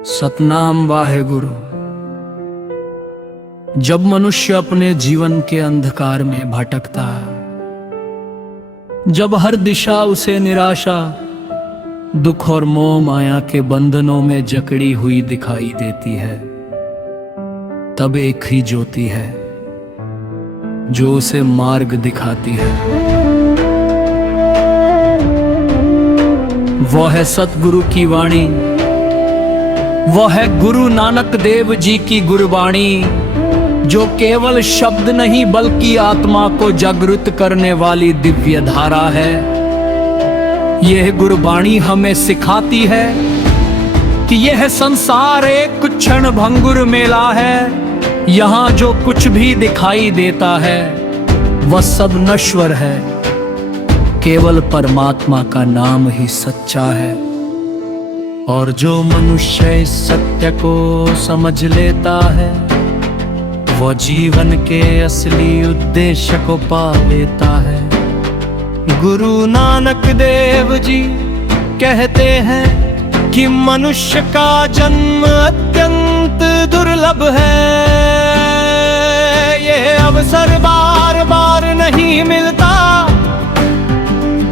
सतनाम वाहेगुरु। जब मनुष्य अपने जीवन के अंधकार में भटकता है, जब हर दिशा उसे निराशा, दुख और मोह माया के बंधनों में जकड़ी हुई दिखाई देती है, तब एक ही ज्योति है जो उसे मार्ग दिखाती है। वह है सतगुरु की वाणी, वह है गुरु नानक देव जी की गुरबाणी, जो केवल शब्द नहीं बल्कि आत्मा को जागृत करने वाली दिव्य धारा है। यह गुरबाणी हमें सिखाती है कि यह संसार एक क्षण भंगुर मेला है। यहाँ जो कुछ भी दिखाई देता है वह सब नश्वर है, केवल परमात्मा का नाम ही सच्चा है। और जो मनुष्य इस सत्य को समझ लेता है, वह जीवन के असली उद्देश्य को पा लेता है। गुरु नानक देव जी कहते हैं कि मनुष्य का जन्म अत्यंत दुर्लभ है। यह अवसर बार बार नहीं मिलता,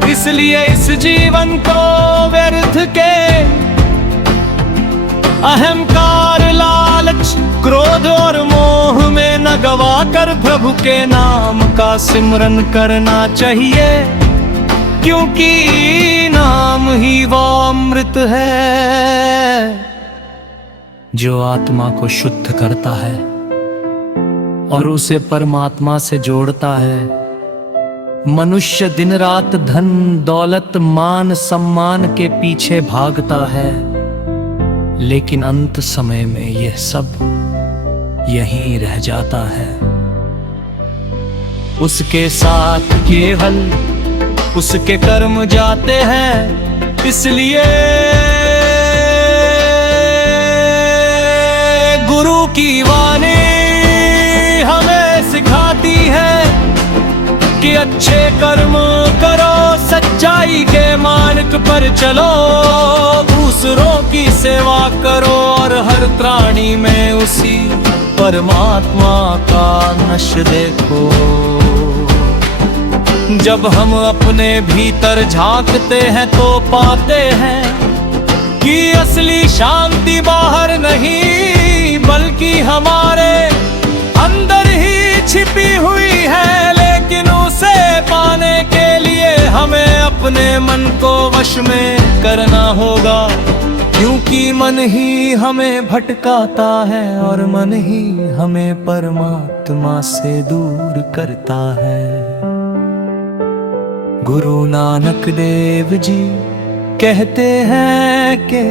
इसलिए इस जीवन को व्यर्थ के अहंकार, लालच, क्रोध और मोह में न गवा कर प्रभु के नाम का सिमरन करना चाहिए, क्योंकि नाम ही वो अमृत है जो आत्मा को शुद्ध करता है और उसे परमात्मा से जोड़ता है। मनुष्य दिन रात धन दौलत मान सम्मान के पीछे भागता है, लेकिन अंत समय में यह सब यहीं रह जाता है। उसके साथ केवल उसके कर्म जाते हैं। इसलिए गुरु की वाणी हमें सिखाती है कि अच्छे कर्म करो, सच्चाई के मार्ग पर चलो, दूसरों की सेवा करो और हर प्राणी में उसी परमात्मा का अंश देखो। जब हम अपने भीतर झांकते हैं तो पाते हैं कि असली शांति बाहर नहीं बल्कि हमारे अंदर ही छिपी हुई है। लेकिन उसे पाने के लिए हमें अपने मन को वश में करना होगा, क्योंकि मन ही हमें भटकाता है और मन ही हमें परमात्मा से दूर करता है। गुरु नानक देव जी कहते हैं कि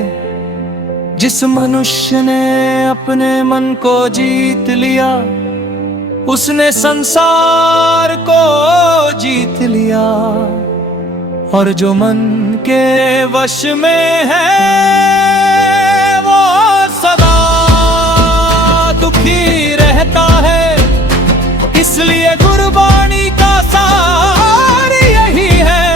जिस मनुष्य ने अपने मन को जीत लिया, उसने संसार को जीत लिया। और जो मन के वश में है वो सदा दुखी रहता है। इसलिए गुरबाणी का सार यही है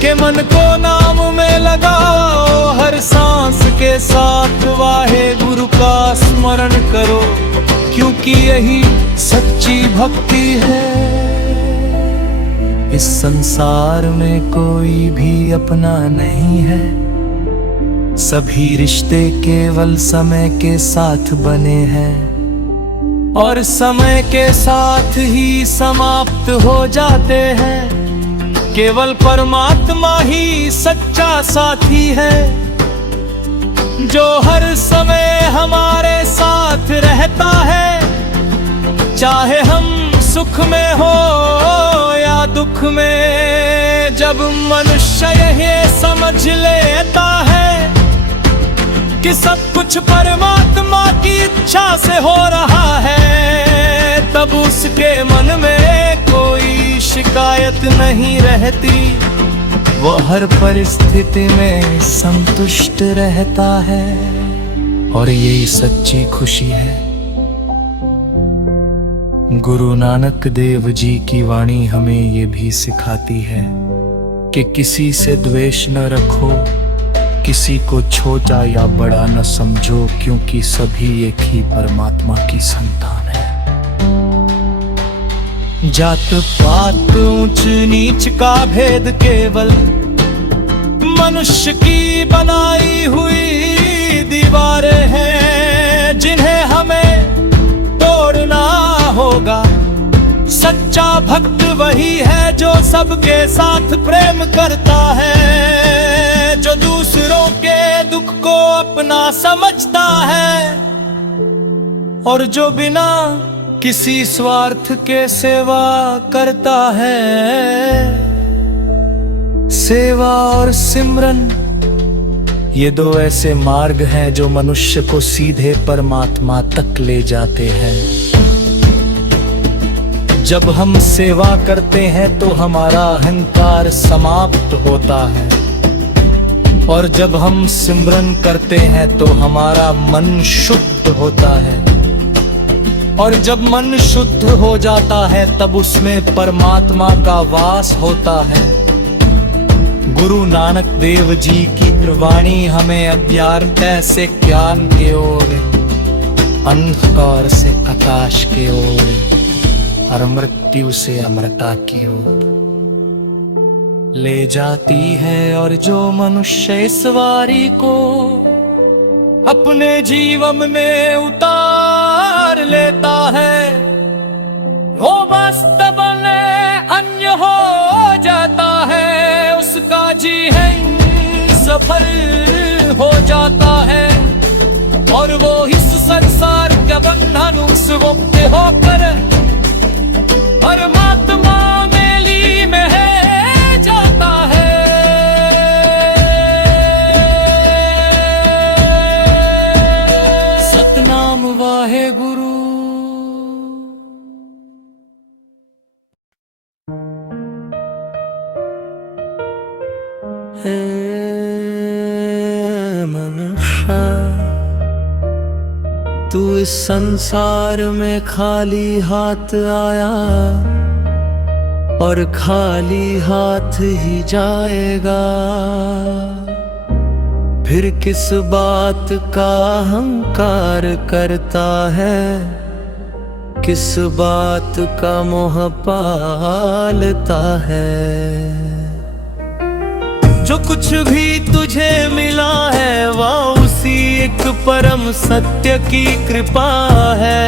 कि मन को नाम में लगाओ, हर सांस के साथ वाहे गुरु का स्मरण करो, क्योंकि यही सच्ची भक्ति है। इस संसार में कोई भी अपना नहीं है, सभी रिश्ते केवल समय के साथ बने हैं और समय के साथ ही समाप्त हो जाते हैं। केवल परमात्मा ही सच्चा साथी है, जो हर समय हमारे साथ रहता है। चाहे हम सुख में हो या दुख में, जब मनुष्य यह समझ लेता है कि सब कुछ परमात्मा की इच्छा से हो रहा है, तब उसके मन में कोई शिकायत नहीं रहती। वो हर परिस्थिति में संतुष्ट रहता है और यही सच्ची खुशी है। गुरु नानक देव जी की वाणी हमें ये भी सिखाती है कि किसी से द्वेष न रखो, किसी को छोटा या बड़ा न समझो, क्योंकि सभी एक ही परमात्मा की संतान है। जात पात ऊंच नीच का भेद केवल मनुष्य की बनाई हुई दीवारें हैं, जिन्हें हमें तोड़ना होगा। सच्चा भक्त वही है जो सबके साथ प्रेम करता है, जो दूसरों के दुख को अपना समझता है, और जो बिना किसी स्वार्थ के सेवा करता है। सेवा और सिमरन, ये दो ऐसे मार्ग हैं जो मनुष्य को सीधे परमात्मा तक ले जाते हैं। जब हम सेवा करते हैं तो हमारा अहंकार समाप्त होता है, और जब हम सिमरन करते हैं तो हमारा मन शुद्ध होता है, और जब मन शुद्ध हो जाता है तब उसमें परमात्मा का वास होता है। गुरु नानक देव जी की त्रिवाणी हमें अज्ञानता से ज्ञान की ओर, अंधकार से आकाश की ओर, और मृत्यु से अमरता की ओर ले जाती है। और जो मनुष्य इस वारी को अपने जीवन में उतार लेता है, वो वास्तव में अन्य हो जाता है, उसका जीवन सफल हो जाता है, और वो इस संसार के बंधन से मुक्त होकर परमात्मा में लीन है जाता है। सतनाम वाहे गुरु। हे मनुष्य, तू इस संसार में खाली हाथ आया और खाली हाथ ही जाएगा। फिर किस बात का अहंकार करता है, किस बात का मोह पालता है। जो कुछ भी तुझे मिला है वह उसी एक परम सत्य की कृपा है,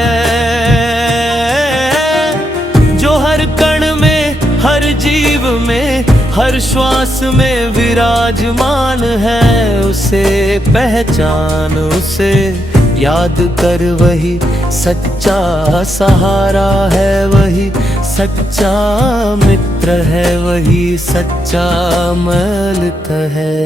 जो हर कण में, हर जीव में, हर श्वास में विराजमान है। उसे पहचान, उसे याद कर, वही सच्चा सहारा है, वही सच्चा मित्र है, वही सच्चा मालिक है।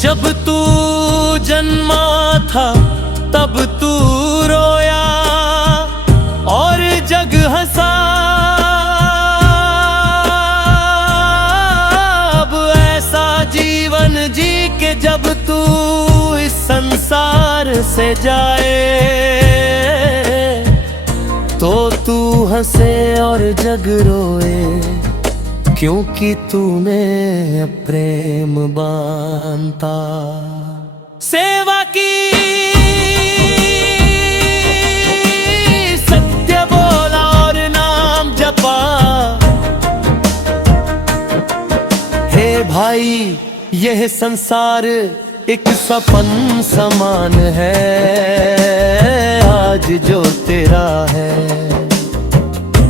जब तू जन्मा था तब तू रोया और जग हंसा, अब ऐसा जीवन जी के जब तू इस संसार से जाए, तो तू हंसे और जग रोए, क्योंकि तूने प्रेम बांधा। सेवा की, सत्य बोला और नाम जपा। हे भाई, यह संसार एक सपन समान है, आज जो तेरा है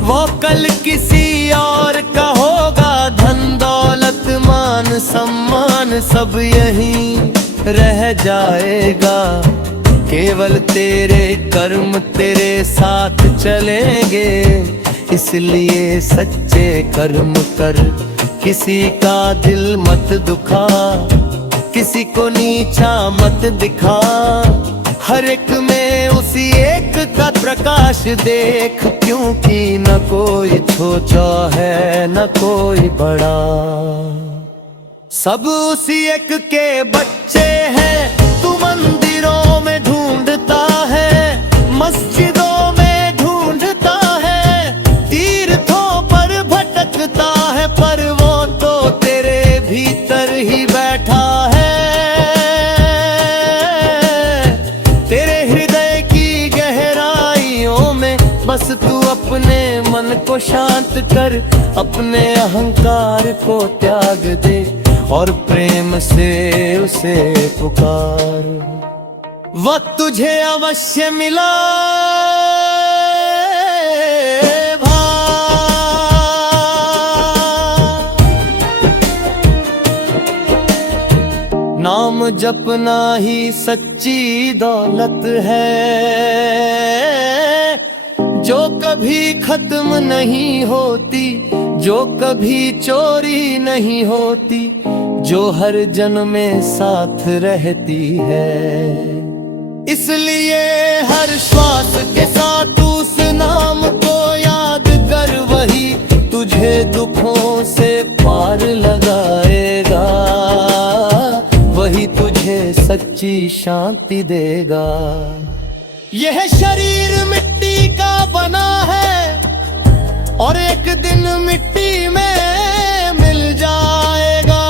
वो कल किसी और का होगा। धन दौलत मान सम्मान सब यहीं रह जाएगा, केवल तेरे कर्म तेरे साथ चलेंगे। इसलिए सच्चे कर्म कर, किसी का दिल मत दुखा, किसी को नीचा मत दिखा। हर एक में उसी एक का प्रकाश देख, क्योंकि न कोई छोटा है न कोई बड़ा। सब उसी एक के बच्चे हैं। तू मंदिरों में ढूंढता है, मस्जिदों में ढूंढता है, तीर्थों पर भटकता है, पर वो तो तेरे भीतर ही बैठा है। तेरे हृदय की गहराइयों में बस तू अपने मन को शांत कर, अपने अहंकार को त्याग दे और प्रेम से उसे पुकार। वक्त तुझे अवश्य मिला नाम जपना ही सच्ची दौलत है, जो कभी खत्म नहीं होती, जो कभी चोरी नहीं होती, जो हर जन्म में साथ रहती है। इसलिए हर श्वास के साथ उस नाम को याद कर, वही तुझे दुखों से पार लगाएगा, वही तुझे सच्ची शांति देगा। यह शरीर मिट्टी का बना है और एक दिन मिट्टी में मिल जाएगा।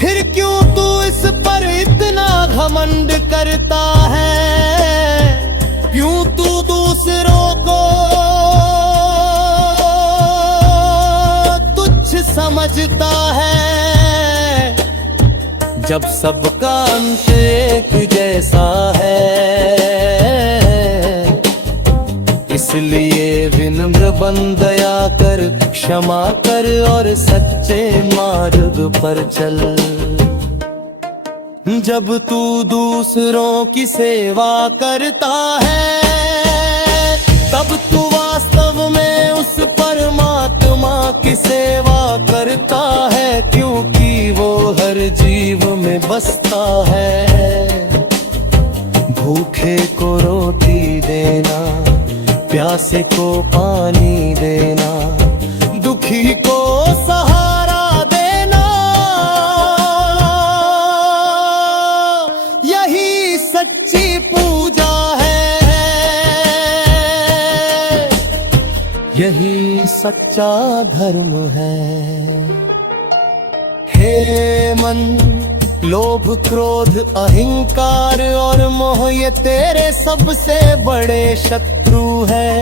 फिर क्यों तू इस पर इतना घमंड करता है? क्यों तू दूसरों को तुच्छ समझता है, जब सबका अंत एक जैसा है। इसलिए विनम्र बन दया कर, क्षमा कर और सच्चे मार्ग पर चल। जब तू दूसरों की सेवा करता है, तब तू वास्तव में उस परमात्मा की सेवा करता है, क्योंकि वो हर जीव में बसता है। भूखे को रोटी देना, प्यासे को पानी देना, दुखी को सहारा देना, यही सच्ची पूजा है, यही सच्चा धर्म है। हे मन, लोभ क्रोध अहंकार और मोह ये तेरे सबसे बड़े शत्रु है।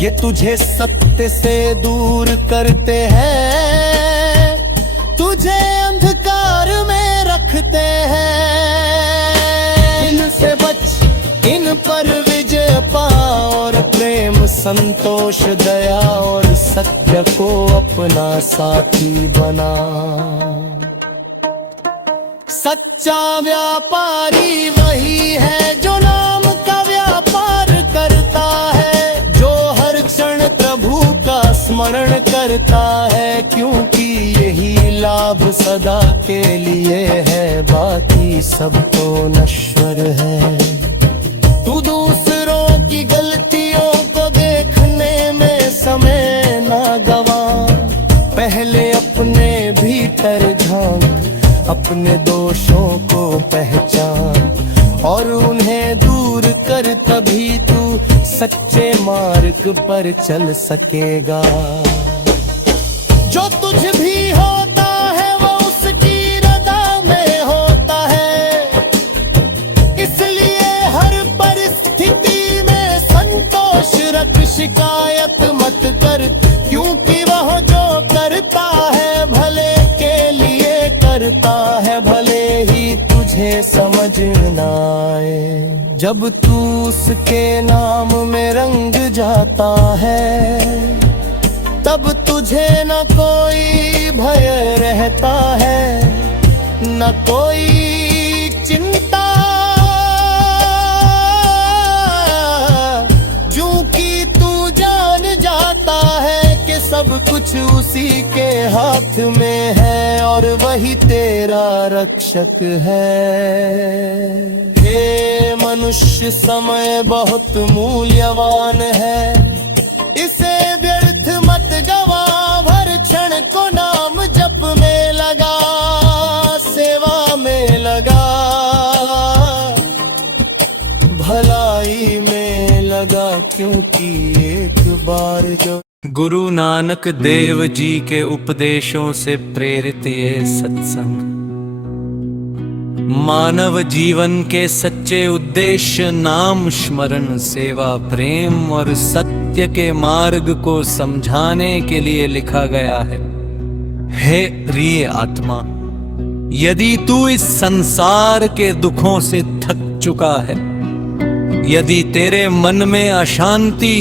ये तुझे सत्य से दूर करते हैं, तुझे अंधकार में रखते हैं। इनसे बच, इन पर विजय पा और प्रेम संतोष दया और सत्य को अपना साथी बना। सच्चा व्यापारी वही है जो नाम का व्यापार करता है, जो हर क्षण प्रभु का स्मरण करता है, क्योंकि यही लाभ सदा के लिए है, बाकी सब तो नश्वर है। तू दूसरों की गलतियों को देखने में समय ना गवा, पहले अपने भीतर झांक, अपने दोषों को पहचान और उन्हें दूर कर, तभी तू सच्चे मार्ग पर चल सकेगा। जो तुझ भी होता है वो उसकी रज़ा में होता है, इसलिए हर परिस्थिति में संतोष रख, शिकायत मत कर, क्योंकि वह जो करता है भले के लिए करता है, भले ही तुझे समझ ना आए। जब तू उसके नाम में रंग जाता है, तब तुझे न कोई भय रहता है, न कोई चिंता, क्योंकि तू जान जाता है कि सब कुछ उसी के हाथ में है और वही तेरा रक्षक है। हे मनुष्य, समय बहुत मूल्यवान है, इसे व्यर्थ मत गवा, हर क्षण को नाम जप में क्योंकि एक बार जो गुरु नानक देव जी के उपदेशों से प्रेरित ये सत्संग मानव जीवन के सच्चे उद्देश्य नाम स्मरण, सेवा, प्रेम और सत्य के मार्ग को समझाने के लिए लिखा गया है। हे प्रिय आत्मा, यदि तू इस संसार के दुखों से थक चुका है, यदि तेरे मन में अशांति,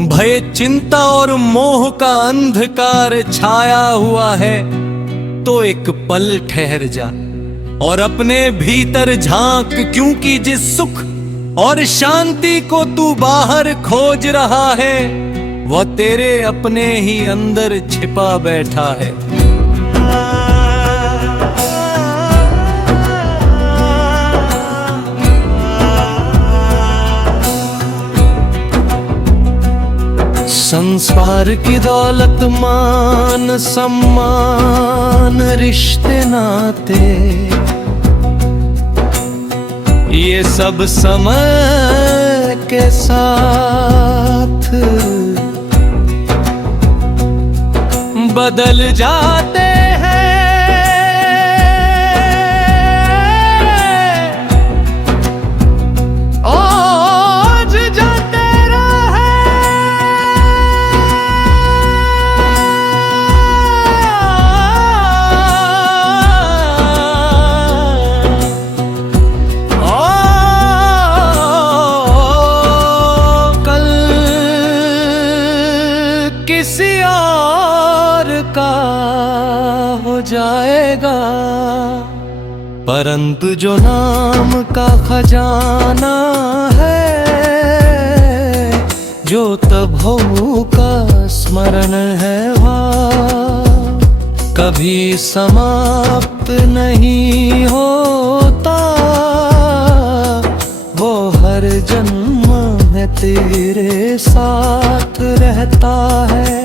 भय, चिंता और मोह का अंधकार छाया हुआ है, तो एक पल ठहर जा और अपने भीतर झांक, क्योंकि जिस सुख और शांति को तू बाहर खोज रहा है वह तेरे अपने ही अंदर छिपा बैठा है। संसार की दौलत, मान सम्मान, रिश्ते नाते, ये सब समय के साथ बदल जाते हैं। आज जाते रहे कल किसी और का हो जाएगा, परंतु जो नाम का खजाना है, जो तभू का स्मरण है, वह कभी समाप्त नहीं होता। वो हर जन्म में तेरे साथ रहता है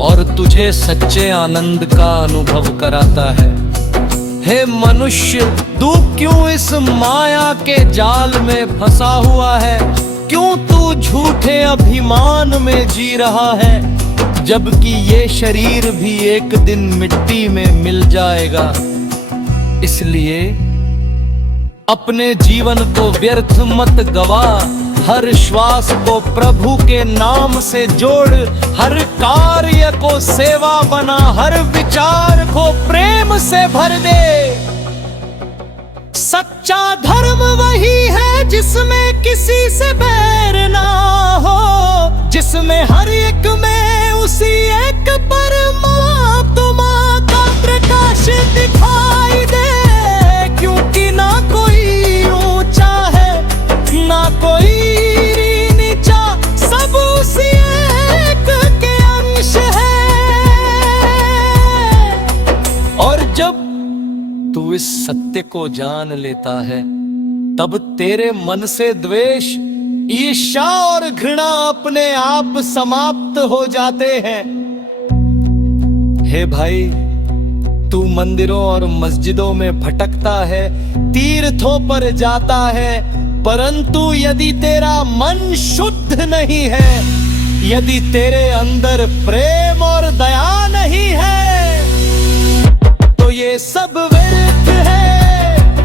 और तुझे सच्चे आनंद का अनुभव कराता है। हे मनुष्य, तू क्यों इस माया के जाल में फंसा हुआ है? क्यों तू झूठे अभिमान में जी रहा है, जबकि ये शरीर भी एक दिन मिट्टी में मिल जाएगा। इसलिए अपने जीवन को व्यर्थ मत गवा, हर श्वास को प्रभु के नाम से जोड़, हर कार्य को सेवा बना, हर विचार को प्रेम से भर दे। सच्चा धर्म वही है जिसमें किसी से बैर ना हो, जिसमें हर एक में उसी एक परमात्मा का प्रकाश दिखाई दे। क्योंकि ना कोई ऊंचा है ना कोई नीचा, सब उसी एक के अंश है। और जब तू इस सत्य को जान लेता है, तब तेरे मन से द्वेष, ईर्ष्या और घृणा अपने आप समाप्त हो जाते हैं। हे भाई, तू मंदिरों और मस्जिदों में भटकता है, तीर्थों पर जाता है, परंतु यदि तेरा मन शुद्ध नहीं है, यदि तेरे अंदर प्रेम और दया नहीं है, तो ये सब व्यर्थ है।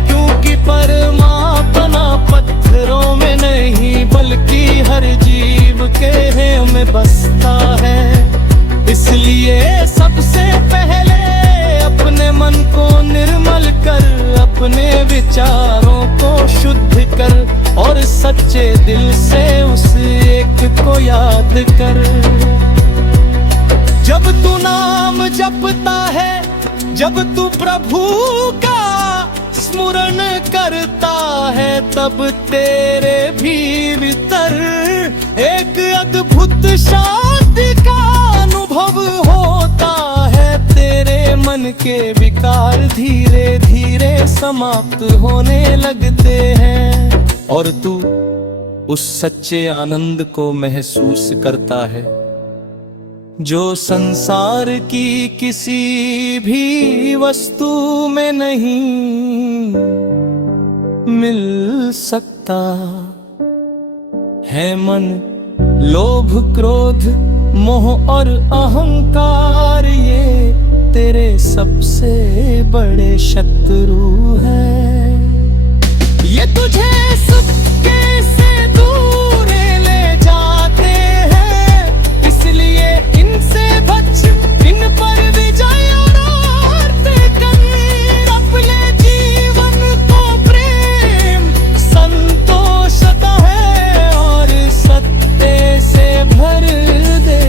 क्योंकि परमात्मा पत्थरों में नहीं, बल्कि हर जीव के हृदय में बसता है। इसलिए सबसे पहले अपने मन को निर्मल कर, अपने विचारों को शुद्ध कर और सच्चे दिल से उस एक को याद कर। जब तू नाम जपता है, जब तू प्रभु का स्मरण करता है, तब तेरे भी भीतर एक अद्भुत शांति का अनुभव होता है। तेरे मन के विकार धीरे धीरे समाप्त होने लगते हैं और तू उस सच्चे आनंद को महसूस करता है जो संसार की किसी भी वस्तु में नहीं मिल सकता। है मन लोभ क्रोध मोह और अहंकार, ये तेरे सबसे बड़े शत्रु हैं। ये तुझे सुख से दूर ले जाते हैं, इसलिए इनसे बच, इन पर विजय और कनीर। अपने जीवन को प्रेम संतोषता है और सत्य से भर दे।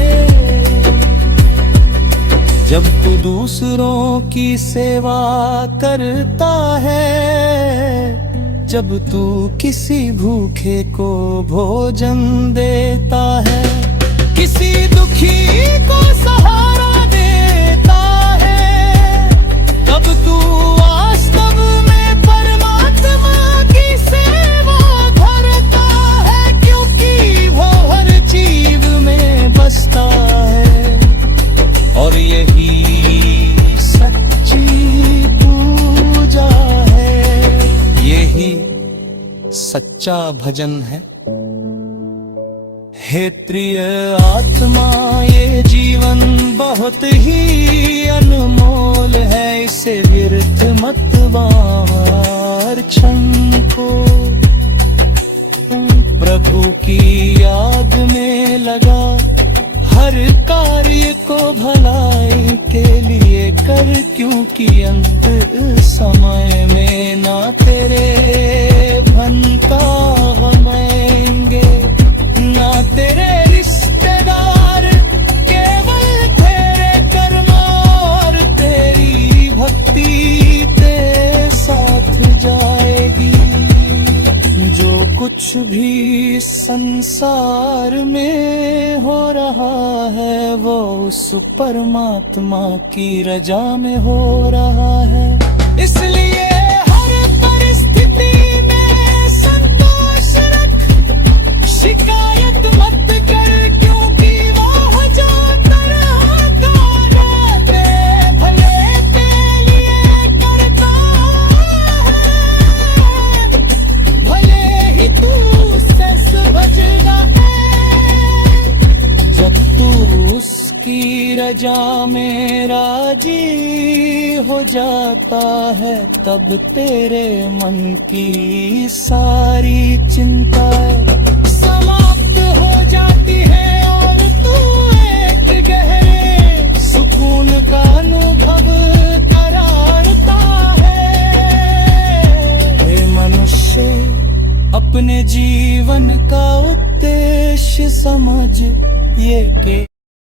जब तू दूसरों की सेवा करता है, जब तू किसी भूखे को भोजन देता है, किसी दुखी को सहारा देता है, तब तू वास्तव में परमात्मा की सेवा करता है, क्योंकि वो हर जीव में बसता है। और यही सच्ची पूजा है, यही सच्चा भजन है। हे प्रिय आत्मा, ये जीवन बहुत ही अनमोल है, इसे व्यर्थ मत वार क्षण को। प्रभु की याद में लगा, हर कार्य को भलाई के लिए कर, क्योंकि अंत समय में ना तेरे धन का गमाएंगे, ना तेरे रिश्तेदार, केवल तेरे कर्म और तेरी भक्ति तेरे साथ जाएगी। जो कुछ भी संसार में हो रहा है, वो उस परमात्मा की रजा में हो रहा है। इसलिए हर परिस्थिति में संतोष रख, शिकायत मत कर, क्योंकि वो जो तरह का रहते भले के लिए करता है, भले ही तू उससे समझना है। जब तू उसकी रजा में राजी हो जाता है, तब तेरे मन की सारी चिंताएं समाप्त हो जाती है, और तू एक गहरे सुकून का अनुभव कराता है। हे मनुष्य, अपने जीवन का उद्देश्य समझ, ये के